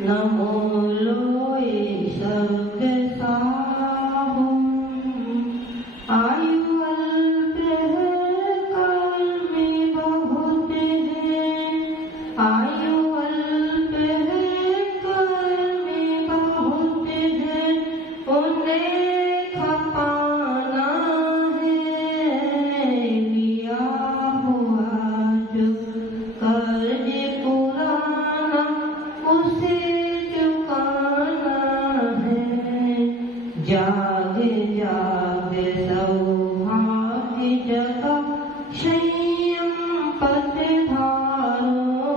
नमो लोए सर्ग साहुं आयु अल्प है काल में बहुत है आयु अल्प है काल में बहुत है उन्हें खपाना है लिया हुआ जो कर्ज पुराना उसे चुकाना है जाग जाग सौभाग्य जगा संयम पथ धारो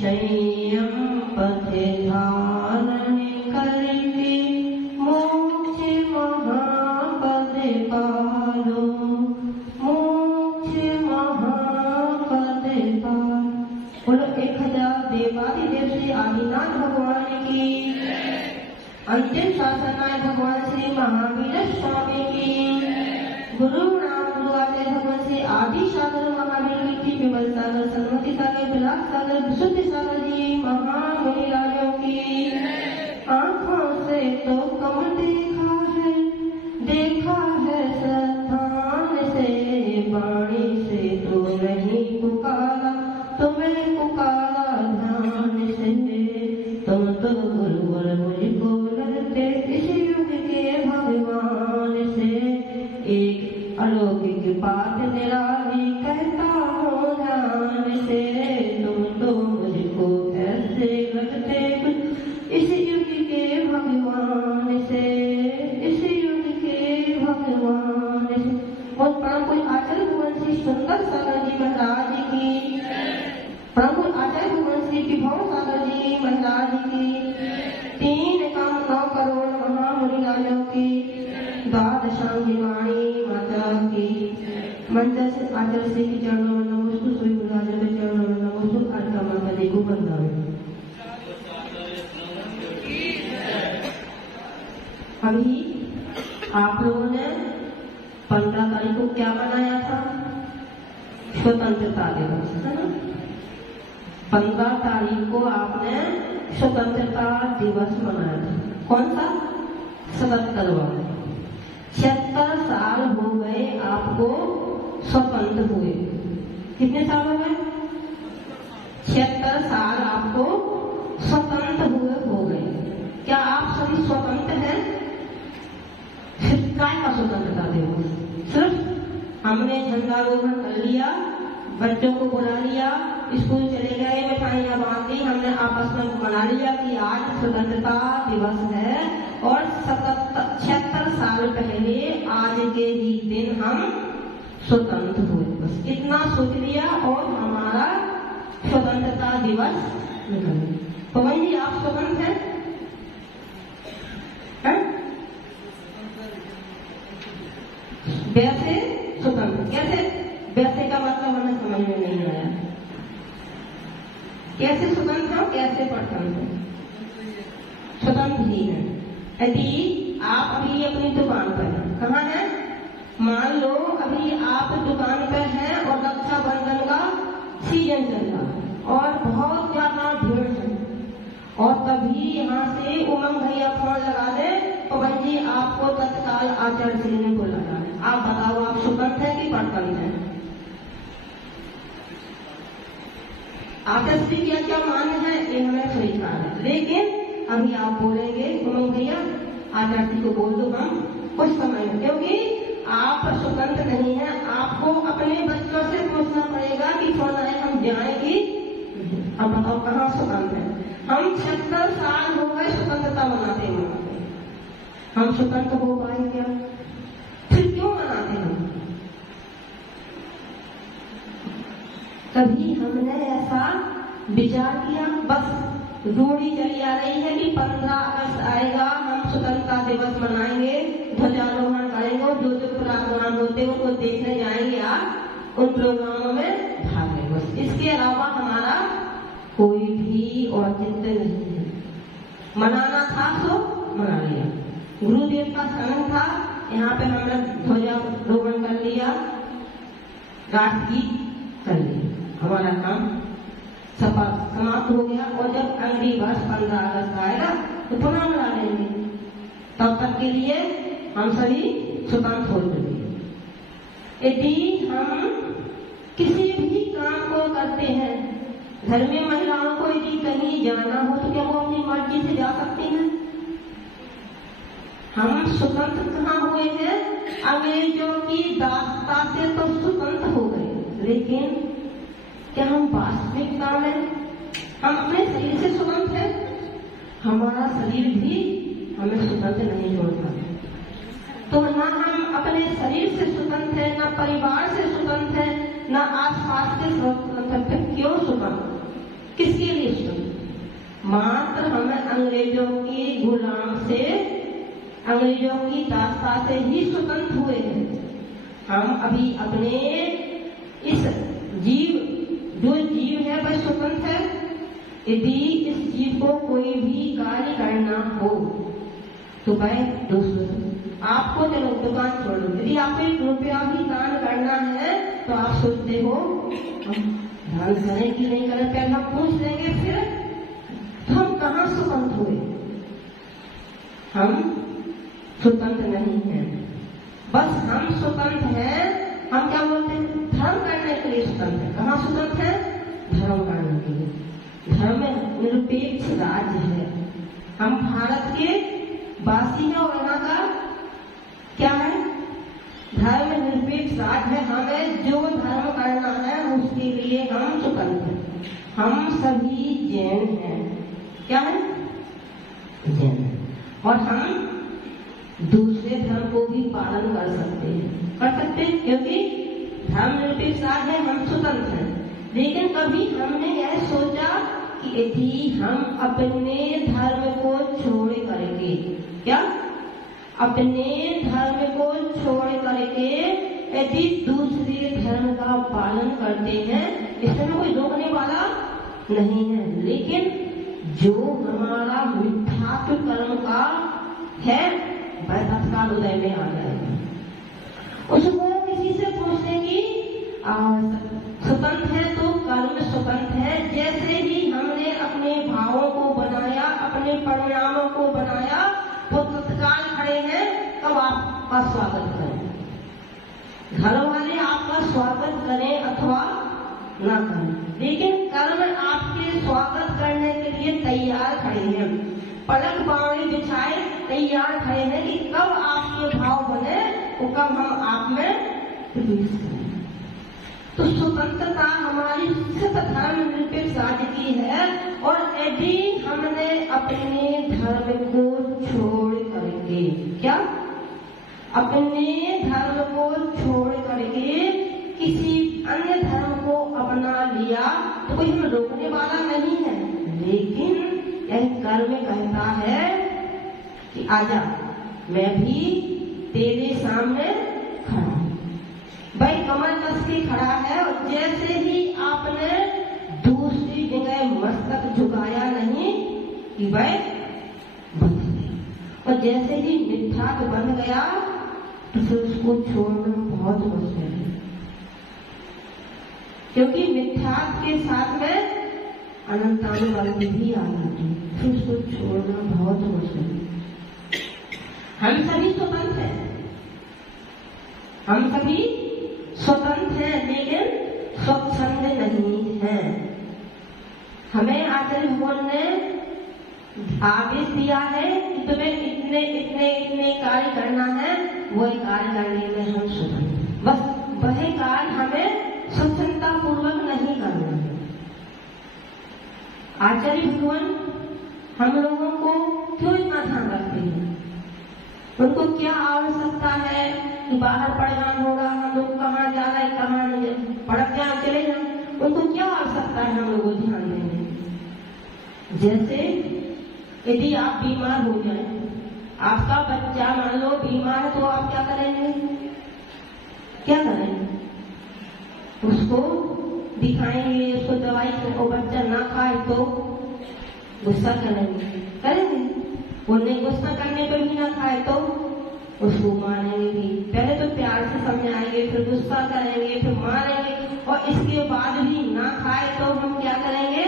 संयम पथ धारण करके मोक्ष महापद पारो मोक्ष महापद पारो। बोलो 1000 देवादिदेव श्री आदिनाथ भगवान की, अंतिम शासनाय भगवान श्री महावीर स्वामी की, गुरु नाम गुरु आचार्य भगवान श्री आदि सागर महावीर की, विमल सागर सन्मति सागर विलास सागर विशुद्ध सागर जी महामुनि राजों की। आँखों से तो कम देखा है श्रद्धान से, वाणी से तो नहीं पुकारा तुम्हें पुकारा ध्यान से। तुम तो गुरुवर मुझको लगते इस युग के भगवान से, एक अलौकिक बात निराली कहता हूँ ध्यान से। तुम तो मुझको ऐसे लगते कुछ इस युग के भगवान से, इस युग के भगवान से। और परम कोई आचार्य भगवान श्री सुंदर सागर जी महाराज की, प्रभु आचार्य भगवान श्री विभव सागर जी महाराज की, 3 काम 9 करोड़ महामुनि राजों की, द्वादशांगी वाणी माता की। मंत्र से आचार्य श्री के चरणों में नमोस्तु, सभी गुरु राजों के चरणों में नमोस्तु। आज का माता जी को वंदना। अभी आप लोगों ने 15 तारीख को क्या मनाया था? स्वतंत्रता दिवस, है ना? 15 तारीख को आपने स्वतंत्रता दिवस मनाया था। कौन सा? 77वां। 76 साल हो गए आपको स्वतंत्र हुए। कितने साल हो गए? 76 साल आपको स्वतंत्र हुए हो गए। क्या आप सभी स्वतंत्र हैं? काय का स्वतंत्रता दिवस? सिर्फ हमने झंडारोहण कर लिया, बच्चों को बुला लिया, स्कूल चले गए, मिठाइयाँ बांट दी, हमने आपस में मना लिया कि आज स्वतंत्रता दिवस है। और 76 साल पहले आज के ही दिन हम स्वतंत्र हुए। बस इतना सोच लिया और हमारा स्वतंत्रता दिवस निकल गया। पवन जी, आप स्वतंत्र हैं? वैसे स्वतंत्र कैसे? वैसे का मतलब हमें समझ में नहीं आया। कैसे स्वतंत्र हो, कैसे परतंत्र? स्वतंत्र ही है। यदि आप अभी अपनी दुकान पर हैं, कहाँ है? मान लो अभी आप दुकान पर हैं और रक्षाबंधन का सीजन चल रहा है और बहुत ज्यादा भीड़ है, और तभी यहाँ से उमंग भैया फोन लगा दे, पवन जी आपको तत्काल आचार्य श्री ने बुलाना है। आप बताओ, आप स्वतंत्र है कि परतंत्र है? आचार्य श्री का क्या मान है ये हमें स्वीकार है, लेकिन अभी आप बोलेंगे उमंग भैया आचार्य श्री को बोल दो हम कुछ समय में, क्योंकि आप स्वतंत्र नहीं है। आपको अपने बच्चों से पूछना पड़ेगा कि फोन आए हम जाएंगे। अब बताओ कहाँ स्वतंत्र है? हम 76 साल हो गए स्वतंत्रता मनाते हैं, हम स्वतंत्र हो पाए क्या? फिर क्यों मनाते हैं? कभी हमने ऐसा विचार किया? बस रूढ़ी चली आ रही है कि 15 अगस्त आएगा, हम स्वतंत्रता दिवस मनाएंगे, ध्वजारोहण करेंगे, जो जो प्रोग्राम होते हैं उनको देखने जाएंगे, आप उन प्रोग्रामों में भाग लेंगे। बस इसके अलावा हमारा कोई भी औचित्य नहीं है। मनाना था तो मना लिया, गुरुदेव का स्मरण था, यहाँ पे हमने ध्वजारोहण कर लिया, राष्ट्रगीत कर लिया, हमारा काम समाप्त हो गया। और जब अगली बार तब तक के लिए हम सभी स्वतंत्र हो चुके। यदि हम किसी भी काम को करते हैं, घर में महिलाओं को यदि कहीं जाना हो तो क्या वो अपनी मर्जी से जा सकती हैं? हम स्वतंत्र कहाँ हुए हैं? अंग्रेजों की दासता से तो स्वतंत्र हो गए, लेकिन क्या हम वास्तविकता में हम अपने शरीर से स्वतंत्र हैं? हमारा शरीर भी हमें स्वतंत्र नहीं छोड़ता। तो ना हम अपने शरीर से स्वतंत्र हैं, ना परिवार से स्वतंत्र हैं, ना आसपास से स्वतंत्र हैं। क्यों स्वतंत्र? किसके लिए स्वतंत्र? मात्र हमें अंग्रेजों की गुलाम से, अंग्रेजों की दास्ता से ही स्वतंत्र हुए हैं। हम अभी अपने इस जो जीव है वह स्वतंत्र है। यदि इस जीव को कोई भी कार्य करना हो तो वह दूसरों आपको चलो दुकान छोड़ दो, यदि आपको 1 रुपया भी दान करना है तो आप सोचते हो दान करें कि नहीं करें, पहले हम पूछ लेंगे, फिर तो हम कहाँ स्वतंत्र हुए? हम स्वतंत्र नहीं हैं। बस हम स्वतंत्र हैं, हम क्या बोलते हैं? धर्म करने के लिए स्वतंत्र है। कहाँ स्वतंत्र है? धर्म करने के लिए। धर्म निरपेक्ष राज्य है। हम भारत के वासी हैं और यहाँ का क्या है? धर्म निरपेक्ष राज्य है। हमें जो धर्म करना है उसके लिए हम स्वतंत्र हैं। हम सभी जैन हैं। क्या है? जैन। और हम दूसरे धर्म को भी पालन कर सकते हैं, क्योंकि धर्म निरपेक्ष राज्य है, हम स्वतंत्र हैं। लेकिन कभी हमने यह सोचा कि यदि हम अपने धर्म को छोड़ करके, क्या अपने धर्म को छोड़ करके यदि दूसरे धर्म का पालन करते हैं, इसमें कोई रोकने वाला नहीं है। लेकिन जो हमारा मिथ्यात्व कर्म का है वह तत्काल उदय में आ जाएगा। उसको किसी से पूछने की स्वतंत्र है तो कर्म स्वतंत्र है। जैसे ही हमने अपने भावों को बनाया, अपने परिणामों को बनाया, तो तत्काल खड़े हैं कब आपका स्वागत करें। घर वाले आपका स्वागत करें अथवा ना करें, लेकिन कर्म आपके स्वागत करने के लिए तैयार खड़े हैं, पलक बावड़ी बिछाए तैयार खड़े हैं कि कब आपके भाव बने तो कब हम आप में प्रवेश करें। तो स्वतंत्रता हमारी सिर्फ धर्म निरपेक्ष राज्य की है। और यदि हमने अपने धर्म को छोड़ करके, क्या अपने धर्म को छोड़ करके किसी अन्य धर्म को अपना लिया तो कोई हमें रोकने वाला नहीं है। लेकिन यह कर्म कहता है कि आजा, मैं भी तेरे सामने खड़ा हूं। भाई कमर कस के खड़ा है, और जैसे ही आपने दूसरी जगह मस्तक झुकाया नहीं कि वह बंध गया, और जैसे ही मिथ्यात्व बन गया तो फिर उसको छोड़ना बहुत मुश्किल है, क्योंकि मिथ्यात्व के साथ में अनंतानुवर्ती भी आ जाती है, फिर उसको छोड़ना बहुत मुश्किल है। हम सभी स्वतंत्र हैं, हम सभी स्वतंत्र हैं, लेकिन स्वच्छंद नहीं हैं। हमें आचार्य भगवान ने आदेश दिया है कि तुम्हें इतने इतने इतने कार्य करना है, वह कार्य करने में हम स्वतंत्र, बस वह कार्य हमें स्वच्छंदता पूर्वक नहीं करना है। आचार्य भगवान हम लोगों को क्यों इतना ध्यान रखते हैं? उनको क्या आवश्यकता है कि बाहर पढ़ना होगा, हम लोग कहाँ जा रहे हैं, कहाँ नहीं, पढ़ के चले जाए, उनको क्या आवश्यकता है हम लोग को ध्यान देने? जैसे यदि आप बीमार हो जाए, आपका बच्चा मान लो बीमार है, तो आप क्या करेंगे? क्या करेंगे? उसको दिखाएंगे, उसको दवाई को बच्चा ना खाए तो गुस्सा करेंगे, वो नहीं गुस्सा करने पर भी ना खाए तो उसको मारेंगे भी। पहले तो प्यार से समझाएंगे, फिर गुस्सा करेंगे, फिर मारेंगे, और इसके बाद भी ना खाए तो हम क्या करेंगे?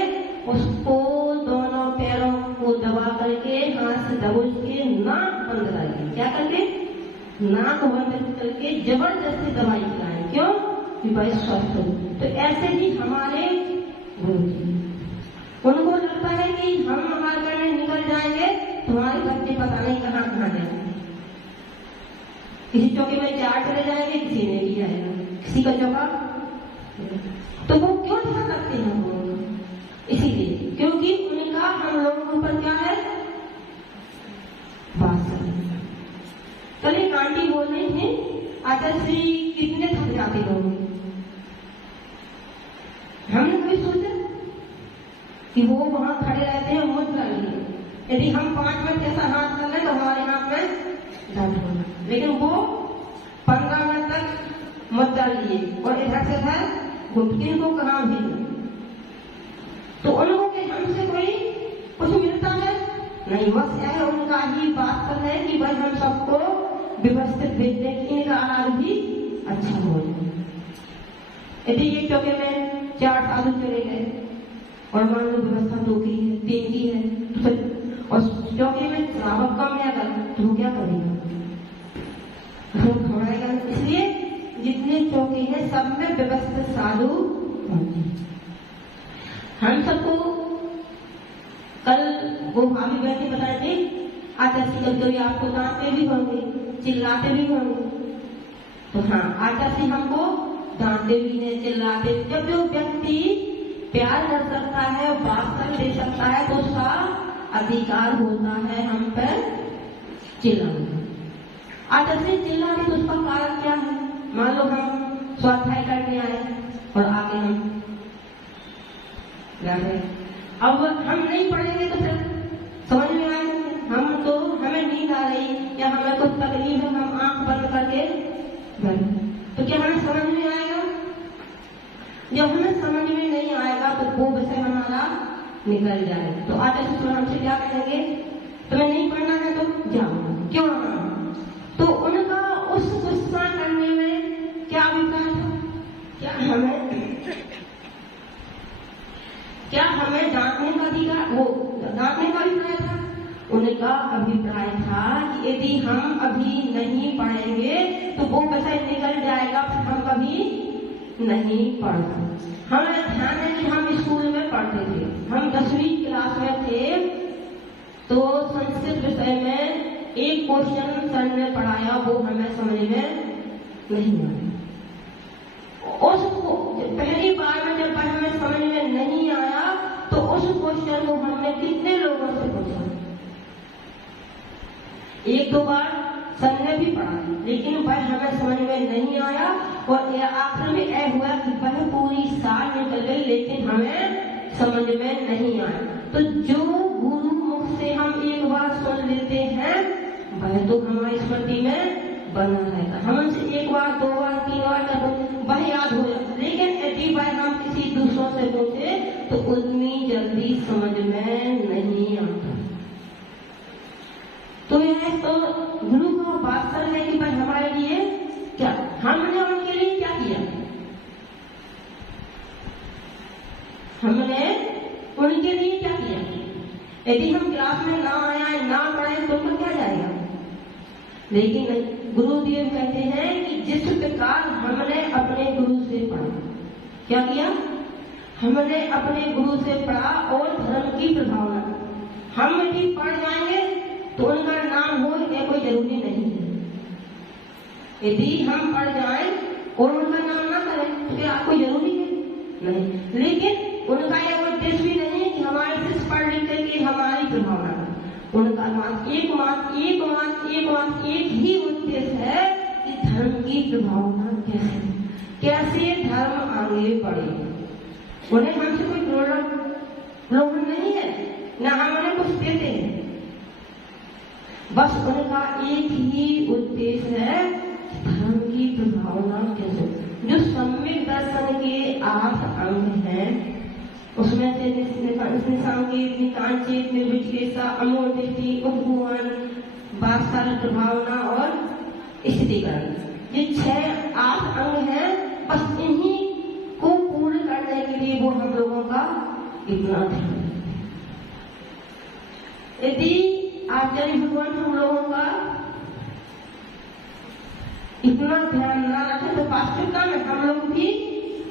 उसको दोनों पैरों को दबा करके हाथ से दबोच के नाक बंद करके, क्या करके, नाक बंद करके जबरदस्ती दवाई खिलाएं। क्यों? कि भाई स्वस्थ हो। तो ऐसे ही हमारे गुरु जी, उनको लगता है कि हम आहार करने निकल जाएंगे तो हमारे बच्चे पता नहीं कहाँ कहाँ जाएंगे। किसी चौके में 4 चले जाएंगे, किसी में भी जाएगा, किसी का चौका। तो वो क्यों ध्यान रखते हैं हम लोग? इसीलिए क्योंकि उनका हम लोगों के ऊपर क्या है, वासना। कल एक आंटी बोल रही थी, आचार्य कितने थक जाते लोग। हमने कभी सोचा कि वो वहां खड़े रहते हैं मुद्रा लिए, यदि हम 5 मिनट ऐसा हाथ कर लें तो हमारे हाथ में दर्द होगा, लेकिन वो 15 मिनट तक मुद्रा लिए और इधर से इधर घुटकिन को कहाँ भी। तो उन लोगों के हमसे कोई कुछ मिलता है नहीं, बस यह उनका ही बात कर रहे हैं कि भाई हम सबको व्यवस्थित भेज दें कि इनका आहार भी अच्छा हो जाए। यदि एक चौके में 4 साधु चले गए और मान लो व्यवस्था 2 की है, 3 की है, तो फिर और चौके में श्रावक कम है अगर, तो वो क्या करेगा, खवड़ाएगा। इसलिए जितने चौके हैं सब में व्यवस्थित साधु होंगे। हम सबको कल वो भाभी बहन बता रहे थे, आचार्य कभी आपको डांटते भी होंगे, चिल्लाते भी होंगे। तो हाँ, आचार्य हमको डांटते भी हैं, चिल्लाते। जब जो व्यक्ति प्यार कर सकता है, वास्तव दे सकता है, तो उसका अधिकार होता है हम पर चिल्लाने। आचार्य चिल्लाते तो उसका कारण क्या है? मान लो हम स्वाध्याय करने आए और आगे हम अब हम नहीं पढ़ेंगे तो फिर समझ में आएंगे। हम तो हमें नींद आ रही या हमें कुछ तकलीफ है, हम आंख बंद करके तो क्या हमें समझ में आएगा? जब हमें समझ में नहीं आएगा तो वो विषय हमारा निकल जाएगा। तो आज हमसे क्या कहेंगे, तुम्हें नहीं पढ़ना है तो जाओ, क्यों? तो उनका उस गुस्सा करने में क्या अभिप्राय था? क्या हमें डांटने का अधिकार, वो डांटने का अभिप्राय था? उनका अभिप्राय था कि यदि हम अभी नहीं पढ़ेंगे तो वो विषय निकल जाएगा, फिर हम कभी नहीं पढ़ सकते। हमें ध्यान है कि हम स्कूल में पढ़ते थे, हम 10वीं क्लास में थे, तो संस्कृत विषय में एक क्वेश्चन सर ने पढ़ाया, वो हमें समझ में नहीं आया। उसको पहली बार में जब हमें समझ में नहीं आया तो उस क्वेश्चन को हमने कितने लोगों से पूछा, 1-2 बार सर ने भी पढ़ा, लेकिन वह हमें समझ में नहीं आया और आखिर में यह हुआ कि वह पूरी साल निकल गई लेकिन हमें समझ में नहीं आया। तो जो गुरु मुख से हम एक बार सुन लेते हैं वह तो हमारी स्मृति में बना रहेगा। हम उनसे 1 बार 2 बार 3 बार कर वह याद हो जाता, लेकिन यदि वह हम किसी दूसरों से पूछे तो उतनी जल्दी समझ में नहीं आता। तो यह तो गुरु का वास्तव है कि भाई हमारे लिए क्या, हमने उनके लिए क्या किया, हमने उनके लिए क्या किया। यदि हम क्लास में ना आए ना पढ़े तो उनका क्या जाएगा? लेकिन गुरुदेव कहते हैं कि जिस प्रकार हमने अपने गुरु से पढ़ा, क्या किया, हमने अपने गुरु से पढ़ा और धर्म की प्रभावना, हम यदि पढ़ जाएंगे तो उनका नाम हो यह कोई जरूरी नहीं है। यदि हम पढ़ जाएं और उनका नाम ना करें तो क्या आपको जरूरी है? नहीं। लेकिन उनका यह उद्देश्य भी नहीं है कि हमारे शिष्य पढ़ लिख करके हमारी प्रभावना, उनका एक ही उद्देश्य है कि धर्म की प्रभावना कैसे धर्म आगे बढ़े। उन्हें हमसे कोई प्रलोभन नहीं है, न हम उन्हें कुछ देते हैं, बस उनका एक ही उद्देश्य है धर्म की प्रभावना कैसे। जो सम्यक दर्शन के 8 अंग हैं उसमें से निसंकेत, निकांचित, निर्विशेषता, अमूर्ति, उपगुण, वास्तव प्रभावना और स्थितिकरण, ये 6-8 अंग हैं। बस इन्हीं को पूर्ण करने के लिए वो हम लोगों का इतना ध्यान। यदि आचार्य भगवान हम लोगों का इतना ध्यान न रखे तो वास्तविकता में हम लोग भी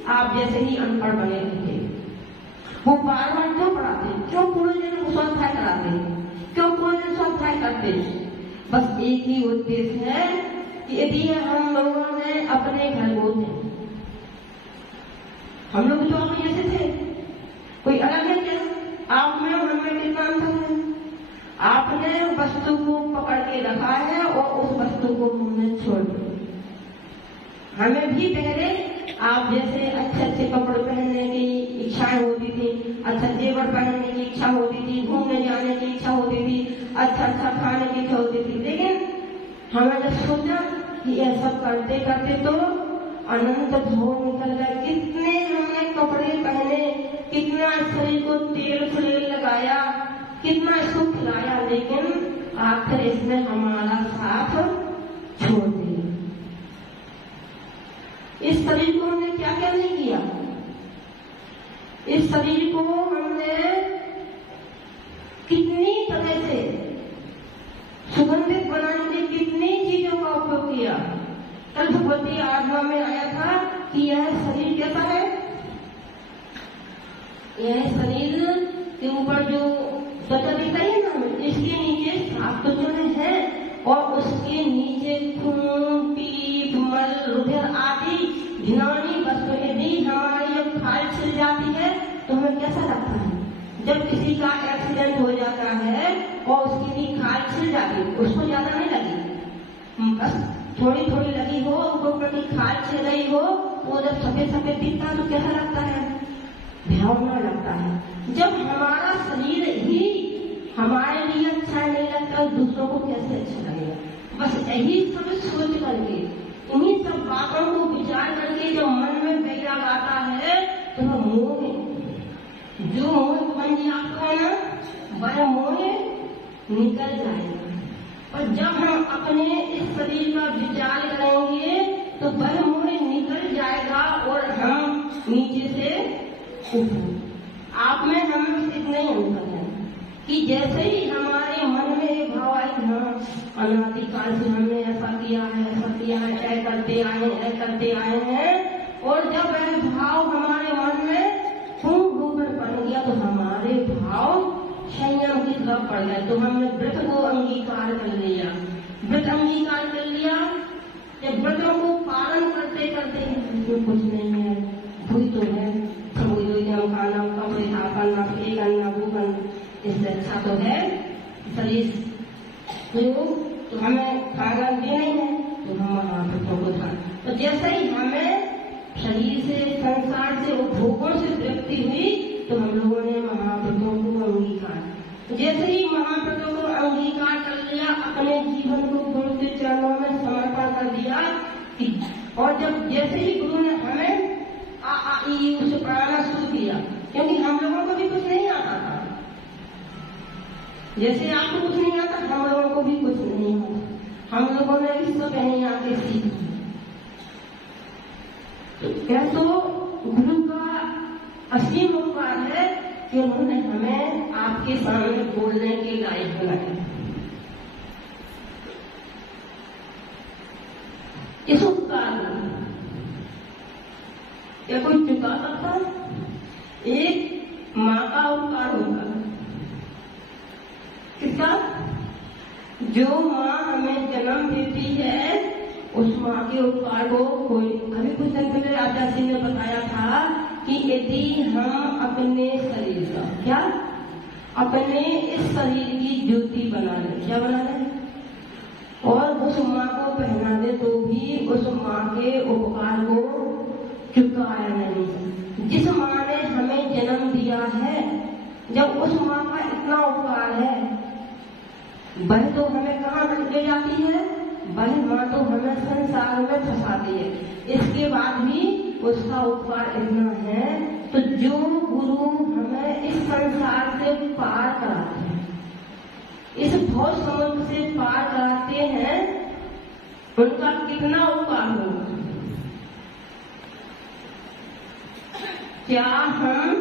आप जैसे ही अनपढ़ बने रहते। वो बार बार क्यों पढ़ाते, क्यों पूरे दिन को स्वाध्याय कराते, क्यों पूरे दिन स्वाध्याय करते? बस एक ही उद्देश्य है कि यदि हम लोगों ने अपने घर होते, हम लोग तो आप जैसे थे, कोई अलग है क्या? आप में और हमें कितना अंतर है? आपने वस्तु को पकड़ के रखा है और उस वस्तु को हमने छोड़ दिया। हमें भी पहले आप जैसे अच्छे अच्छे कपड़े पहनने की इच्छाएं होती थी, अच्छा जेवर पहनने की इच्छा होती थी, घूमने जाने की इच्छा होती थी, अच्छा अच्छा खाने की इच्छा होती थी। लेकिन हमें जब सोचा कि यह सब करते करते तो अनंत भाव निकल गए। कितने हमने कपड़े पहने, कितना शरीर को तेल फ्लेल लगाया, कितना इसको खिलाया, लेकिन आखिर इसने हमारा साथ छोड़ दिया। इस शरीर को हमने क्या क्या नहीं किया? इस शरीर को हमने कितनी तरह से सुगंधित बनाने के कितनी चीजों का उपयोग किया। कल भगवती आत्मा में आया था कि यह शरीर कैसा है, यह शरीर के ऊपर जो त्वचा दिखता है ना, इसके नीचे सात त्वचा है और उसके नीचे खून, पीप, मल, रुधिर आदि घिनौनी वस्तु यदि हमारी जब खाल छिल जाती है तो हमें कैसा लगता है? जब किसी का एक्सीडेंट हो जाता है और उसकी खाल छिल जाती है, उसको ज्यादा नहीं लगी, बस थोड़ी थोड़ी लगी हो, ऊपर की खाल छिल गई हो, वो जब सफेद सफेद दिखता है तो कैसा लगता है? भयावना लगता है। जब हमारा शरीर ही हमारे लिए अच्छा नहीं लगता, दूसरों को कैसे अच्छा लगेगा? बस यही सब सोच करके, इन्हीं सब बातों को विचार करके जब मन में वैराग आता है तो वह मोह, जो मोह बन जाता है ना, वह मोह निकल जाएगा। और जब हम अपने इस शरीर का विचार करेंगे तो वह मोह निकल जाएगा और हम नीचे से ऊपर। आप में हमें इतना ही अंतर है कि जैसे ही हमारे मन में ये भाव आए, हाँ अनादिकाल से हमने ऐसा किया है, ऐसा किया है, ऐ करते आए हैं, और जब वह भाव हमारे मन में खूब रूप में बन गया तो हमारे भाव संयम की तरफ पड़ गए। तो हमने व्रत को अंगीकार कर लिया, व्रत अंगीकार कर लिया। जब व्रतों को पालन करते करते इसमें कुछ नहीं है, भूल तो है, खाना, कपड़े साफ करना, फ्री करना, वो करना, इससे अच्छा तो है शरीर तो हमें खाना भी नहीं है तो हम महाव्रतों को था। तो जैसे ही हमें शरीर से, संसार से, भोगों से तृप्ति हुई तो हम लोगों ने महाव्रतों को अंगीकार, जैसे ही महाव्रतों को अंगीकार कर लिया, अपने जीवन को गुरु के चरणों में समर्पण कर दिया। और जब जैसे ही गुरु ने हमें उसे पढ़ाना शुरू किया, क्योंकि हम लोगों को भी कुछ नहीं आता था, जैसे आपको कुछ नहीं आता हम लोगों को भी कुछ नहीं आता, हम लोगों ने भी सब यहीं आके सीखा। यह तो गुरु का असीम उपकार है कि उन्होंने हमें आपके सामने बोलने के लायक बनाया। इस उपकार या कोई चुका सकता है? एक माँ का उपकार होगा। किसका? जो माँ हमें जन्म देती है उस माँ के उपकार को कोई, कभी कुछ दिन पहले राजा सिंह ने बताया था कि यदि हम अपने शरीर का, क्या अपने इस शरीर की ज्योति बना ले, क्या बना ले, और उस माँ को पहना दे तो भी उस माँ के उपकार को चुकाया नहीं। जिस माँ ने हमें जन्म दिया है, जब उस माँ का इतना उपकार है, वह तो हमें कहाँ ले जाती है, वह माँ तो हमें संसार में फंसाती है। इसके बाद भी उसका उपकार इतना है, तो जो गुरु हमें इस संसार से पार कराते हैं, इस भव समुद्र से पार कराते हैं, उनका कितना उपकार होगा। क्या हम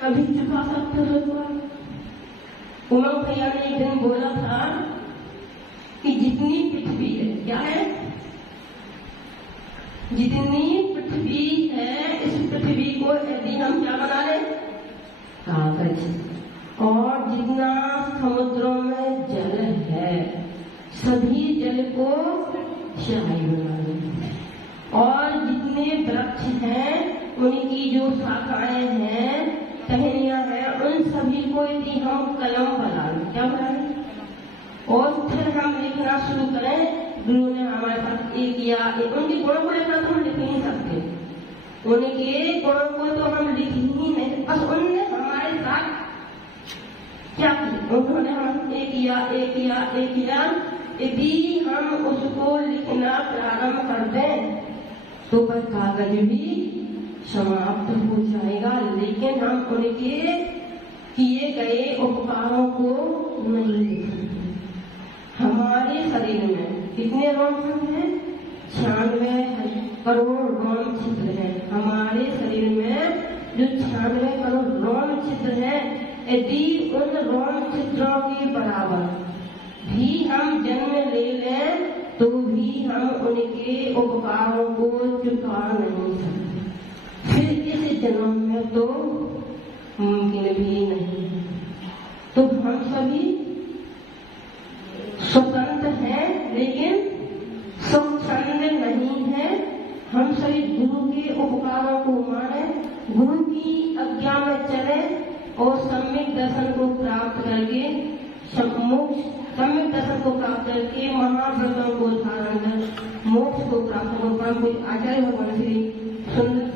कभी चुका सकते हो? उमंग भैया ने एक दिन बोला था कि जितनी पृथ्वी है, क्या है, जितनी पृथ्वी है, इस पृथ्वी को यदि हम क्या बना लें, कागज, और जितना समुद्रों में जल है सभी जल को स्याही बना लें, और जितने वृक्ष हैं उनकी जो शाखाएं हैं, टहनियां हैं, उन सभी को यदि हम कलम बना लें, क्या बना लें, और फिर हम लिखना शुरू करें। गुरु ने हमारे साथ ये किया, उनके गुणों को लेकर तो हम लिख नहीं सकते, उनके गुणों को तो हम लिख ही नहीं, बस उनने हमारे साथ क्या किया, उन्होंने हम एक किया। यदि हम उसको लिखना प्रारंभ कर दें तो वह कागज भी समाप्त हो जाएगा, लेकिन हम उनके किए गए उपकारों को नहीं लिख सकते। हमारे शरीर में कितने रोम हैं, 96 करोड़ रोम छिद्र है। हमारे शरीर में जो 96 करोड़ रोम छिद्र है, यदि उन रोम छिद्रों के बराबर भी हम जन्म ले लें तो भी हम उनके उपकारों को चुका नहीं सकते, फिर इस जन्म में तो मुमकिन भी नहीं। तो हम सभी स्वतंत्र हैं लेकिन स्वच्छंद नहीं है। हम सभी गुरु के उपकारों को माने, गुरु की आज्ञा में चले और सम्यक दर्शन को प्राप्त करके सम्यक दर्शन को प्राप्त करके महाव्रतों को धारण कर मोक्ष को प्राप्त कर। परम पूज्य आचार्य भगवान श्री सुंदर